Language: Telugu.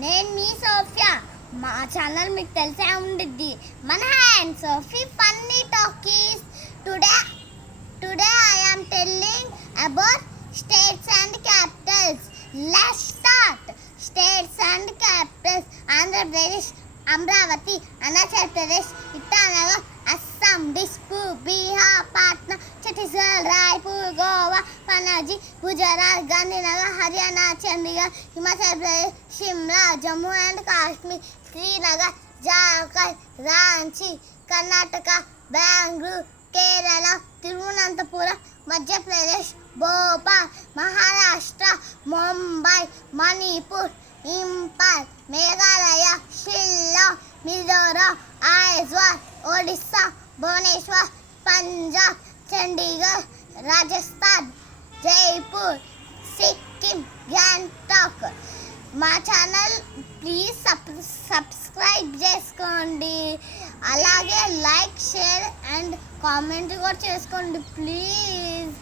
నేను మీ సోఫియా. మా ఛానల్ మీకు తెలిసే ఉండిద్ది. మన hand Sophie funny talkies. Today today I am telling about states and capitals. Let's start. States and capitals. Andhra Pradesh, Amaravati, Arunachal Pradesh, Itanagar, Assam, Dispur, Bihar, Patna, Chhattisgarh, Raipur, Goa, Panaji, Gujarat, Gandhinagar, Haryana, Chandigarh, Himachal Pradesh, Shimla, Jammu and Kashmir, Srinagar, Jharkhand, Ranchi, Karnataka, Bengaluru, Kerala, Thiruvananthapuram, Madhya Pradesh, Bhopal, Maharashtra, Mumbai, Manipur, Imphal, Meghalaya, Shillong, Mizoram, Aizawl, Odisha, Bhubaneswar, Punjab, Chandigarh, Rajasthan, Jaipur, Sikkim, Gangtok. మా ఛానల్ ప్లీజ్ సబ్స్క్రైబ్ చేసుకోండి. అలాగే లైక్, షేర్ అండ్ కామెంట్ కూడా చేసుకోండి ప్లీజ్.